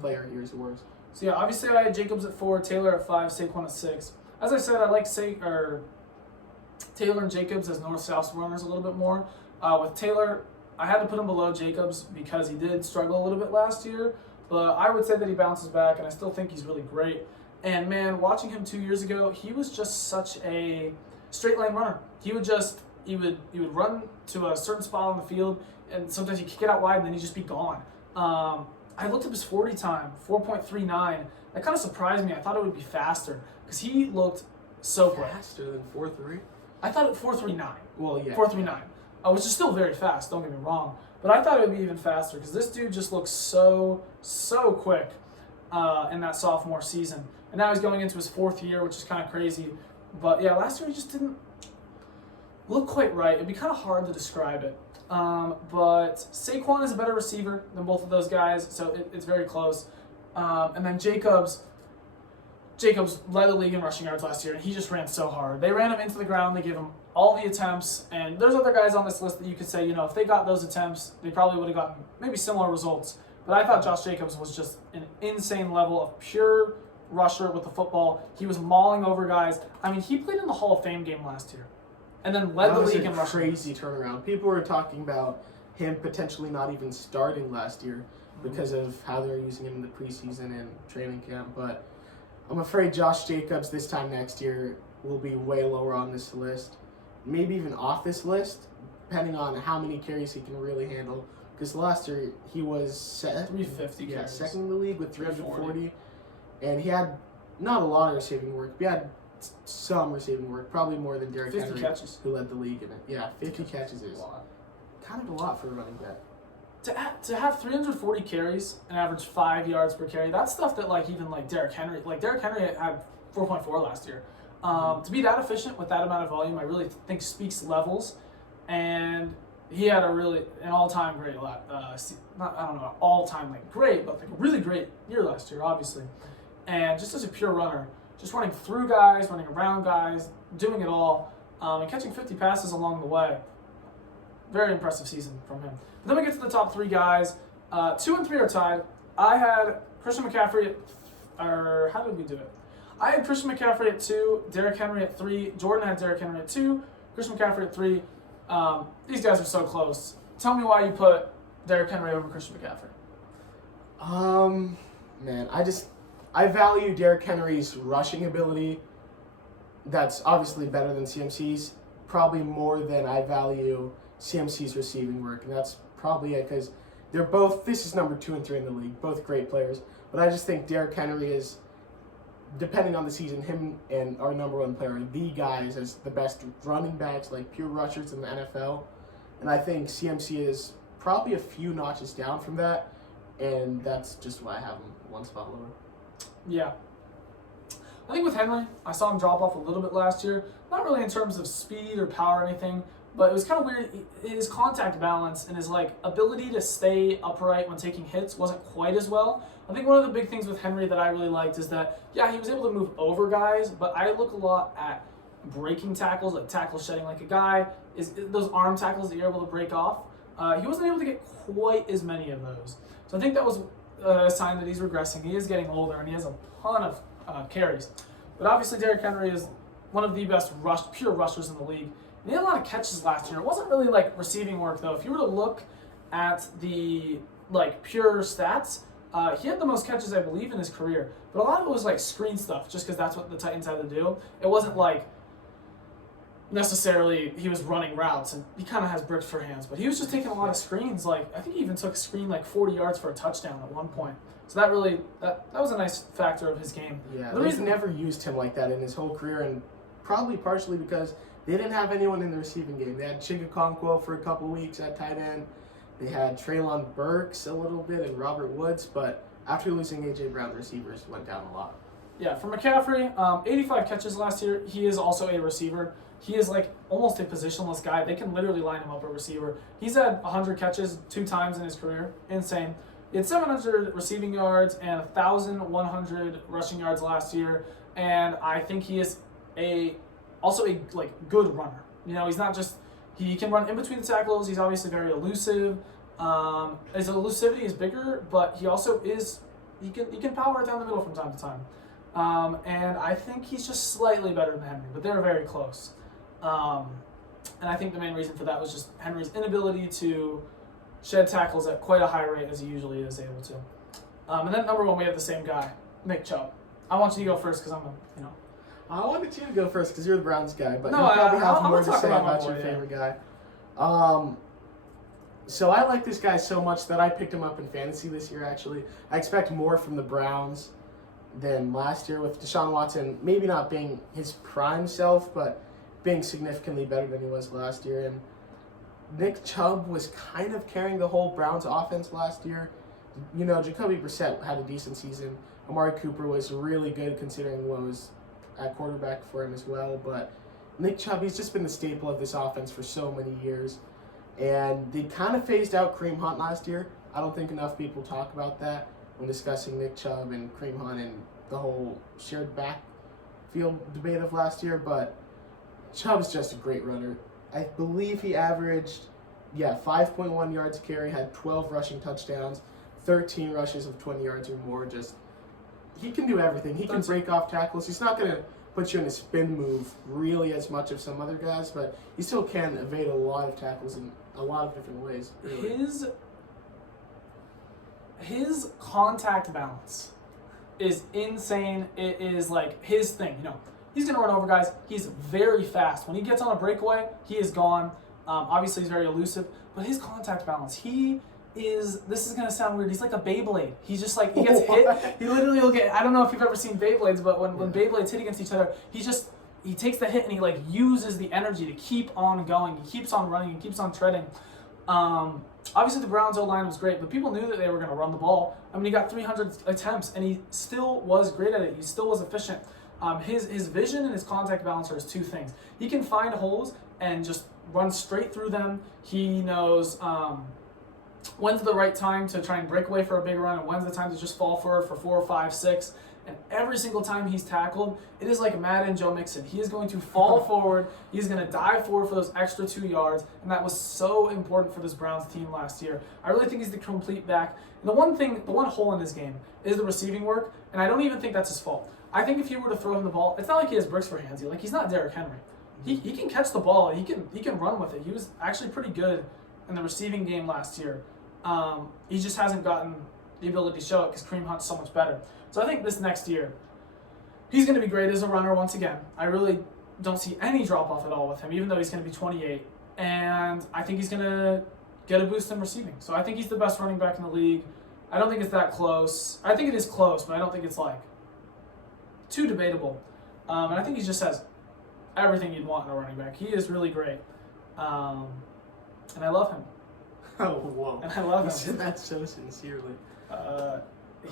player here is the worst. So yeah, obviously I had Jacobs at 4, Taylor at 5, Saquon at 6. As I said, I like Taylor and Jacobs as north-south runners a little bit more. With Taylor, I had to put him below Jacobs because he did struggle a little bit last year, but I would say that he bounces back, and I still think he's really great. And man, watching him 2 years ago, he was just such a straight line runner. He would run to a certain spot on the field, and sometimes he'd kick it out wide, and then he'd just be gone. I looked up his 40 time, 4.39. That kind of surprised me. I thought it would be faster because he looked so quick. Faster than 4.3? I thought it 4.39. Well, yeah. 4.39, which is still very fast, don't get me wrong. But I thought it would be even faster because this dude just looks so quick in that sophomore season. And now he's going into his 4th year, which is kind of crazy. But yeah, last year he just didn't look quite right. It'd be kind of hard to describe it. But Saquon is a better receiver than both of those guys, so it's very close. And then Jacobs led the league in rushing yards last year, and he just ran so hard. They ran him into the ground. They gave him all the attempts, and there's other guys on this list that you could say, if they got those attempts, they probably would have gotten maybe similar results. But I thought Josh Jacobs was just an insane level of pure rusher with the football. He was mauling over guys. I mean, he played in the Hall of Fame game last year, and then led the league in rushing. Crazy turnaround. People were talking about him potentially not even starting last year because of how they were using him in the preseason and training camp. But I'm afraid Josh Jacobs this time next year will be way lower on this list, maybe even off this list, depending on how many carries he can really handle. Because last year he was 350 carries. Second in the league with 340, and he had not a lot of receiving work. He had some receiving work, probably more than Derrick 50 Henry, catches. who led the league in it. Yeah, 50 catches is kind of a lot for a running back. To have 340 carries and average 5 yards per carry, that's stuff that even Derrick Henry had 4.4 last year. To be that efficient with that amount of volume, I really think speaks levels, and he had an all-time great all-time great, but a really great year last year, obviously. And just as a pure runner, just running through guys, running around guys, doing it all, and catching 50 passes along the way. Very impressive season from him. But then we get to the top 3 guys. 2 and 3 are tied. I had Christian McCaffrey how did we do it? I had Christian McCaffrey at 2, Derrick Henry at 3, Jordan had Derrick Henry at 2, Christian McCaffrey at 3. These guys are so close. Tell me why you put Derrick Henry over Christian McCaffrey. Man, I value Derrick Henry's rushing ability. That's obviously better than CMC's, probably more than I value CMC's receiving work, and that's probably it because they're both. This is number 2 and 3 in the league, both great players. But I just think Derrick Henry is, depending on the season, him and our number 1 player are the guys as the best running backs, pure rushers in the NFL. And I think CMC is probably a few notches down from that, and that's just why I have him 1 spot lower. Yeah. I think with Henry, I saw him drop off a little bit last year. Not really in terms of speed or power or anything, but it was kind of weird. His contact balance and his ability to stay upright when taking hits wasn't quite as well. I think one of the big things with Henry that I really liked is that, he was able to move over guys, but I look a lot at breaking tackles, tackle shedding a guy, is those arm tackles that you're able to break off. He wasn't able to get quite as many of those. So I think that was a sign that he's regressing. He is getting older, and he has a ton of carries. But obviously Derrick Henry is one of the best pure rushers in the league. He had a lot of catches last year. It wasn't really receiving work though. If you were to look at the pure stats, he had the most catches I believe in his career. But a lot of it was screen stuff, just because that's what the Titans had to do. It wasn't necessarily he was running routes, and he kind of has bricks for hands. But he was just taking a lot of screens. I think he even took a screen 40 yards for a touchdown at one point. So that really that was a nice factor of his game. Yeah, they've never used him like that in his whole career, and probably partially because they didn't have anyone in the receiving game. They had Chigakonkwo for a couple weeks at tight end. They had Treylon Burks a little bit and Robert Woods, but after losing A.J. Brown, the receivers went down a lot. Yeah, for McCaffrey, 85 catches last year. He is also a receiver. He is almost a positionless guy. They can literally line him up a receiver. He's had 100 catches 2 times in his career. Insane. He had 700 receiving yards and 1,100 rushing yards last year, and I think he is also a good runner. He's not just he can run in between the tackles. He's obviously very elusive. His elusivity is bigger, but he also is he can power it down the middle from time to time. And I think he's just slightly better than Henry, but they're very close. And I think the main reason for that was just Henry's inability to shed tackles at quite a high rate as he usually is able to. And then number 1, we have the same guy, Nick Chubb. I want you to go first because I wanted you to go first because you're the Browns guy, but no, you probably have I'm more to say about your favorite guy. So I like this guy so much that I picked him up in fantasy this year, actually. I expect more from the Browns than last year with Deshaun Watson maybe not being his prime self, but being significantly better than he was last year. And Nick Chubb was kind of carrying the whole Browns offense last year. Jacoby Brissett had a decent season. Amari Cooper was really good considering what was at quarterback for him as well. But Nick Chubb, he's just been the staple of this offense for so many years. And they kind of phased out Kareem Hunt last year. I don't think enough people talk about that when discussing Nick Chubb and Kareem Hunt and the whole shared backfield debate of last year. But Chubb's just a great runner. I believe he averaged, 5.1 yards carry, had 12 rushing touchdowns, 13 rushes of 20 yards or more. Just he can do everything. He can That's- break off tackles. He's not going to put you in a spin move really as much as some other guys, but he still can evade a lot of tackles in a lot of different ways. Really. His contact balance is insane. It is like his thing. You know, he's gonna run over guys. He's very fast. When he gets on a breakaway, he is gone. Obviously, he's very elusive, but his contact balance, he is. This is gonna sound weird. He's like a Beyblade. He's just like he gets hit. He literally will get. I don't know if you've ever seen Beyblades, but when Beyblades hit against each other, he takes the hit and he like uses the energy to keep on going. He keeps on running. He keeps on treading. Obviously, the Browns' O-line was great, but people knew that they were going to run the ball. I mean, he got 300 attempts, and he still was great at it. He still was efficient. His vision and his contact balance are his two things. He can find holes and just run straight through them. He knows when's the right time to try and break away for a big run, and when's the time to just fall for 4, 5, 6. And every single time he's tackled, it is like Madden Joe Mixon. He is going to fall forward. He's going to dive forward for those extra 2 yards. And that was so important for this Browns team last year. I really think he's the complete back. And the one hole in his game is the receiving work. And I don't even think that's his fault. I think if you were to throw him the ball, it's not like he has bricks for hands. Like, he's not Derrick Henry. He can catch the ball. He can run with it. He was actually pretty good in the receiving game last year. He just hasn't gotten the ability to show it because Kareem Hunt's so much better. So I think this next year, he's going to be great as a runner once again. I really don't see any drop-off at all with him, even though he's going to be 28. And I think he's going to get a boost in receiving. So I think he's the best running back in the league. I don't think it's that close. I think it is close, but I don't think it's, like, too debatable. And I think he just has everything you'd want in a running back. He is really great. And I love him. Oh, whoa. And I love him. You said that so sincerely.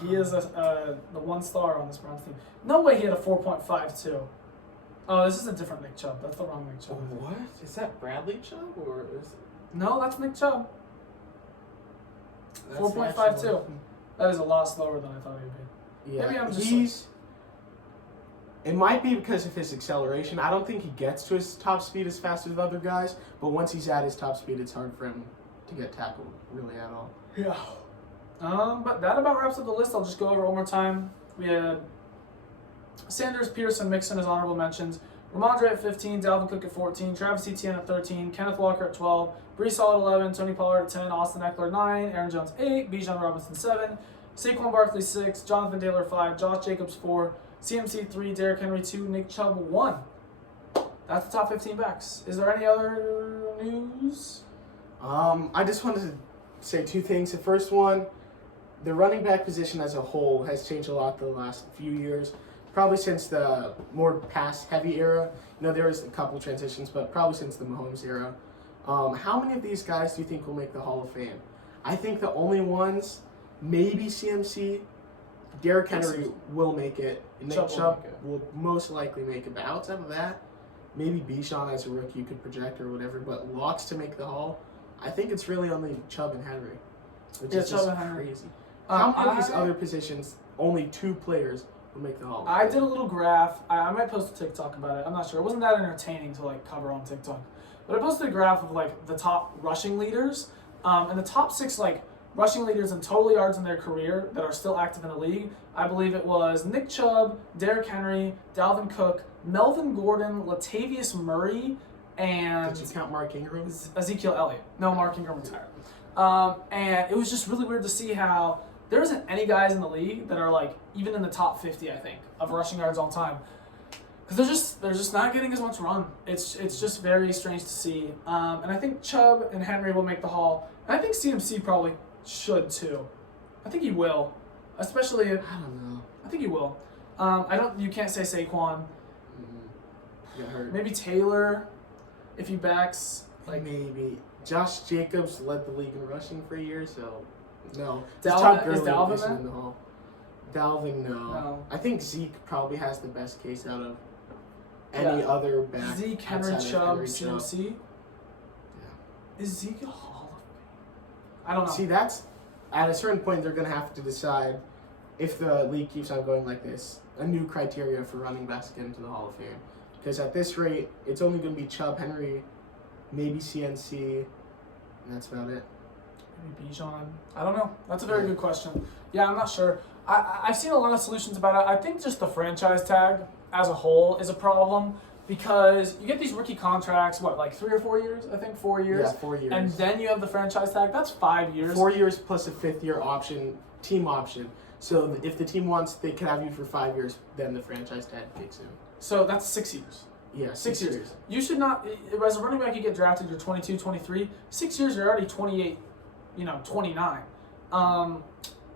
He is the 1 star on this Browns team. No way he had a 4.52. Oh, this is a different Nick Chubb. That's the wrong Nick Chubb. What? Is that Bradley Chubb or is it? No, that's Nick Chubb. That's 4.52. actually- That is a lot slower than I thought he'd be. Yeah, Maybe I'm just it might be because of his acceleration. I don't think he gets to his top speed as fast as other guys, but once he's at his top speed, it's hard for him to get tackled really at all. Yeah. But that about wraps up the list. I'll just go over it one more time. We had Sanders, Pearson, Mixon as honorable mentions. Ramondre at 15, Dalvin Cook at 14, Travis Etienne at 13, Kenneth Walker at 12, Breece Hall at 11, Tony Pollard at 10, Austin Eckler 9, Aaron Jones 8, Bijan Robinson 7, Saquon Barkley 6, Jonathan Taylor 5, Josh Jacobs 4, CMC 3, Derrick Henry 2, Nick Chubb 1. That's the top 15 backs. Is there any other news? I just wanted to say 2 things. The first one, the running back position as a whole has changed a lot the last few years. Probably since the more pass-heavy era. You know, there was a couple transitions, but probably since the Mahomes era. How many of these guys do you think will make the Hall of Fame? I think the only ones, maybe CMC, Derrick Henry will make it. And Nick Chubb will most likely make it. But outside of that, maybe Bijan as a rookie could project or whatever. But locks to make the Hall, I think it's really only Chubb and Henry. Which is just crazy. How many of these other positions, only 2 players will make the Hall of Fame? I did a little graph. I might post a TikTok about it. I'm not sure. It wasn't that entertaining to like cover on TikTok. But I posted a graph of like the top rushing leaders. And the top 6 like rushing leaders in total yards in their career that are still active in the league. I believe it was Nick Chubb, Derrick Henry, Dalvin Cook, Melvin Gordon, Latavius Murray, and Did you count Mark Ingram? Ezekiel Elliott. No, Mark Ingram retired. And it was just really weird to see how there isn't any guys in the league that are like even in the top 50, I think, of rushing yards all time. Because they're just not getting as much run. It's just very strange to see. And I think Chubb and Henry will make the Hall. And I think CMC probably should too. I think he will, especially. I don't know. I think he will. You can't say Saquon. Got hurt. Maybe Taylor, if he backs. Like maybe Josh Jacobs led the league in rushing for a year, so no. Dalvin- is Dalvin isn't there? in the Hall. Dalvin, no. No. I think Zeke probably has the best case out of any Yeah. other back. Zeke, Henry, outside of Chubb, Henry, Chubb. CMC. Yeah. Is Zeke a Hall of Fame? I don't know. See, that's at a certain point they're gonna have to decide if the league keeps on going like this. A new criteria for running backs to get into the Hall of Fame, because at this rate, it's only gonna be Chubb, Henry, maybe CNC, and that's about it. Maybe Bijan. I don't know. That's a very good question. Yeah, I'm not sure. I've seen a lot of solutions about it. I think just the franchise tag as a whole is a problem because you get these rookie contracts, like 3 or 4 years? I think 4 years. Yeah, 4 years. And then you have the franchise tag. That's 5 years. 4 years plus a 5th-year option, team option. So if the team wants, they can have you for 5 years, then the franchise tag kicks in. So that's 6 years. Yeah, 6 years. You should not, as a running back, you get drafted, you're 22, 23. 6 years, you're already 28, 29.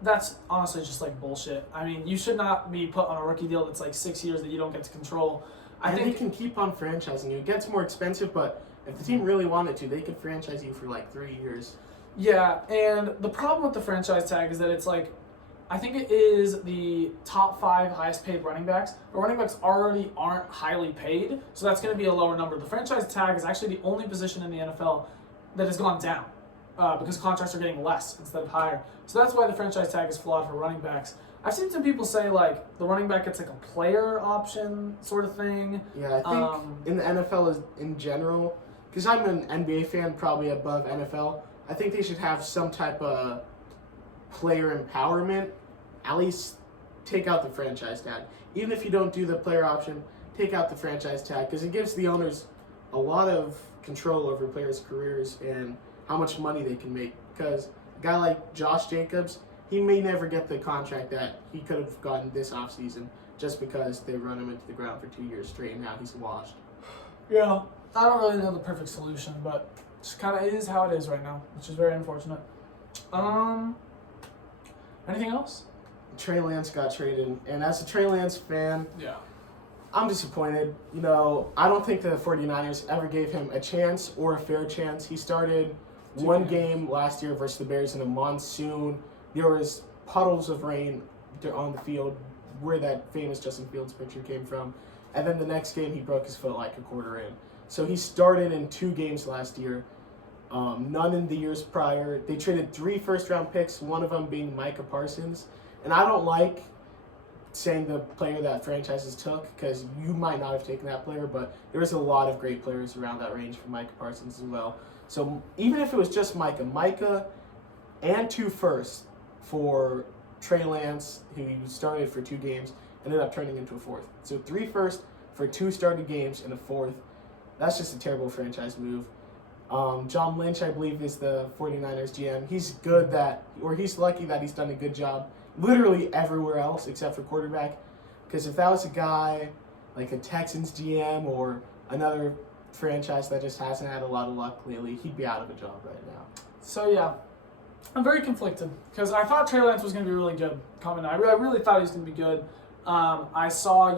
That's honestly just like bullshit. I mean, you should not be put on a rookie deal that's like 6 years that you don't get to control. I think they can keep on franchising you. It gets more expensive, but if the team really wanted to, they could franchise you for like 3 years. Yeah, and the problem with the franchise tag is that it's like, I think it is the top 5 highest paid running backs, but running backs already aren't highly paid, so that's going to be a lower number. The franchise tag is actually the only position in the NFL that has gone down because contracts are getting less instead of higher. So that's why the franchise tag is flawed for running backs. I've seen some people say like the running back gets like a player option sort of thing. Yeah, I think in the NFL is in general, because I'm an NBA fan, probably above NFL. I think they should have some type of player empowerment. At least take out the franchise tag. Even if you don't do the player option, take out the franchise tag because it gives the owners a lot of control over players' careers and how much money they can make. Because a guy like Josh Jacobs, he may never get the contract that he could have gotten this offseason just because they run him into the ground for 2 years straight and now he's washed. Yeah, I don't really know the perfect solution, but just kind of is how it is right now, which is very unfortunate. Anything else? Trey Lance got traded, and as a Trey Lance fan, Yeah. I'm disappointed. I don't think the 49ers ever gave him a chance or a fair chance. He started one game last year versus the Bears in a monsoon. There was puddles of rain on the field where that famous Justin Fields picture came from. And then the next game, he broke his foot like a quarter in. So he started in 2 games last year, none in the years prior. They traded 3 first-round picks, one of them being Micah Parsons. And I don't like saying the player that franchises took because you might not have taken that player, but there was a lot of great players around that range for Micah Parsons as well. So even if it was just Micah and 2 firsts for Trey Lance, who started for 2 games, ended up turning into a 4th. So 3 firsts for 2 started games and a 4th. That's just a terrible franchise move. John Lynch, I believe, is the 49ers GM. He's lucky that he's done a good job literally everywhere else except for quarterback. Because if that was a guy like a Texans GM or another franchise that just hasn't had a lot of luck lately, he'd be out of a job right now. So yeah, I'm very conflicted because I thought Trey Lance was going to be really good coming out. I really thought he was going to be good. I saw,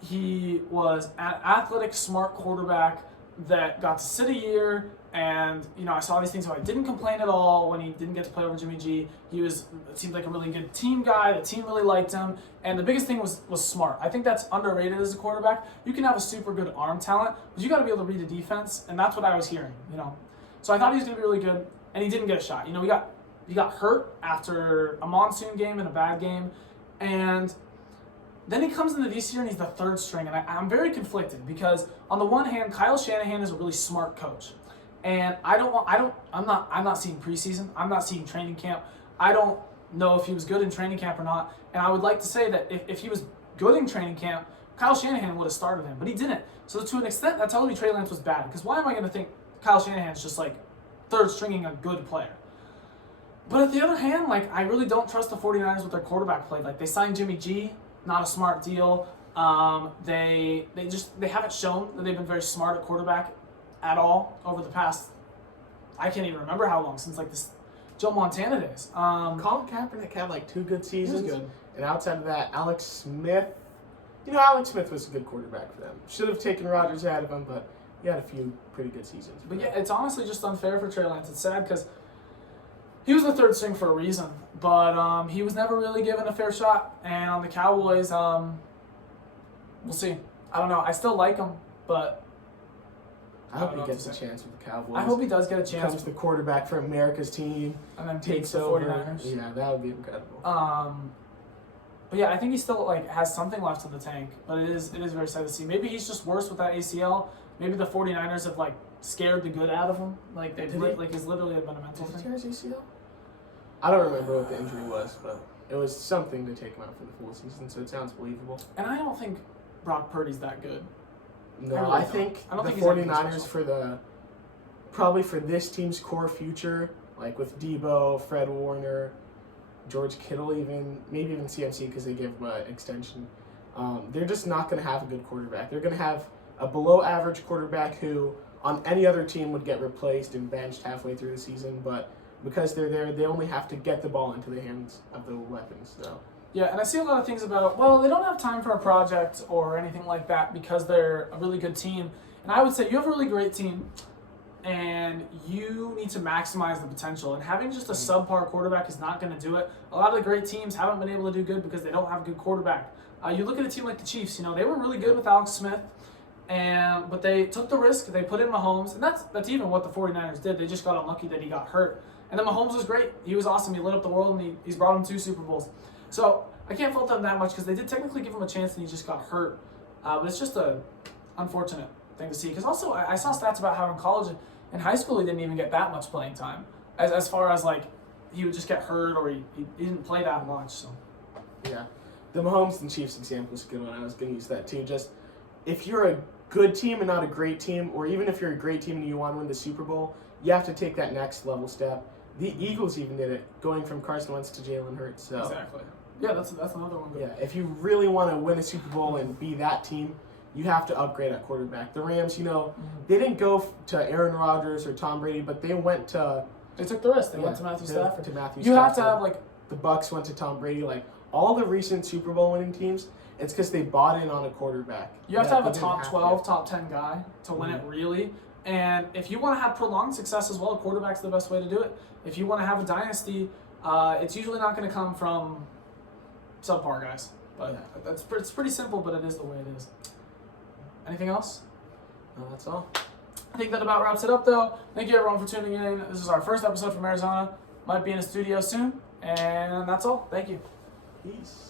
he was an athletic, smart quarterback that got to sit a year, and I saw these things how he didn't complain at all when he didn't get to play over Jimmy G. It seemed like a really good team guy. The team really liked him, and the biggest thing was smart. I think that's underrated as a quarterback. You can have a super good arm talent, but you got to be able to read the defense, and that's what I was hearing. So I thought he was going to be really good, and he didn't get a shot. He got hurt after a monsoon game and a bad game, and then he comes into this year and he's the 3rd string, and I'm very conflicted because on the one hand, Kyle Shanahan is a really smart coach, and I'm not seeing preseason, I'm not seeing training camp. I don't know if he was good in training camp or not, and I would like to say that if he was good in training camp, Kyle Shanahan would have started him, but he didn't. So to an extent, that tells me Trey Lance was bad because why am I going to think Kyle Shanahan's just like 3rd stringing a good player? But at the other hand, I really don't trust the 49ers with their quarterback play. They signed Jimmy G. Not a smart deal. They haven't shown that they've been very smart at quarterback at all over the past, I can't even remember how long, since this Joe Montana days. Colin Kaepernick had 2 good seasons. He was good. And outside of that, Alex Smith. Alex Smith was a good quarterback for them. Should have taken Rodgers ahead of him, but he had a few pretty good seasons. But yeah, it's honestly just unfair for Trey Lance. It's sad because he was the 3rd string for a reason, but he was never really given a fair shot. And on the Cowboys, we'll see. I don't know. I still like him, but I hope he gets a chance with the Cowboys. I hope he does get a chance. Becomes the quarterback for America's team. And then takes the over. 49ers. Yeah, that would be incredible. But yeah, I think he still has something left in the tank. But it is very sad to see. Maybe he's just worse with that ACL. Maybe the 49ers have scared the good out of him. He's literally been a mental thing. Did he tear his ACL? I don't remember what the injury was, but it was something to take him out for the full season, so it sounds believable. And I don't think Brock Purdy's that good. No, I really I don't. think I don't the think he's anything 49ers special. probably for this team's core future, like with Debo, Fred Warner, George Kittle, maybe even CMC because they gave him an extension. They're just not going to have a good quarterback. They're going to have a below-average quarterback who, on any other team, would get replaced and benched halfway through the season. But because they're there, they only have to get the ball into the hands of the weapons. So. Yeah, and I see a lot of things about, well, they don't have time for a project or anything like that because they're a really good team. And I would say you have a really great team, and you need to maximize the potential. And having just a subpar quarterback is not going to do it. A lot of the great teams haven't been able to do good because they don't have a good quarterback. You look at a team like the Chiefs. They were really good with Alex Smith, but they took the risk. They put in Mahomes, and that's even what the 49ers did. They just got unlucky that he got hurt. And then Mahomes was great. He was awesome. He lit up the world, and he's brought him 2 Super Bowls. So I can't fault them that much because they did technically give him a chance, and he just got hurt. But it's just a unfortunate thing to see. Because also I saw stats about how in college and high school he didn't even get that much playing time. As far as like he would just get hurt or he didn't play that much. So Yeah. The Mahomes and Chiefs example is a good one. I was going to use that too. Just if you're a good team and not a great team, or even if you're a great team and you want to win the Super Bowl, you have to take that next level step. The Eagles even did it, going from Carson Wentz to Jalen Hurts. So. Exactly. Yeah, that's another one. Yeah, if you really want to win a Super Bowl and be that team, you have to upgrade at quarterback. The Rams, they didn't go to Aaron Rodgers or Tom Brady, but they went to. They took the risk. They went to Matthew Stafford. You have to have the Bucks went to Tom Brady. Like all the recent Super Bowl winning teams, it's because they bought in on a quarterback. You have to have a top 12, top 10 guy to win it really. And if you want to have prolonged success as well, a quarterback's the best way to do it. If you want to have a dynasty, it's usually not going to come from subpar guys. But it's pretty simple, but it is the way it is. Anything else? No, that's all. I think that about wraps it up, though. Thank you, everyone, for tuning in. This is our first episode from Arizona. Might be in a studio soon. And that's all. Thank you. Peace.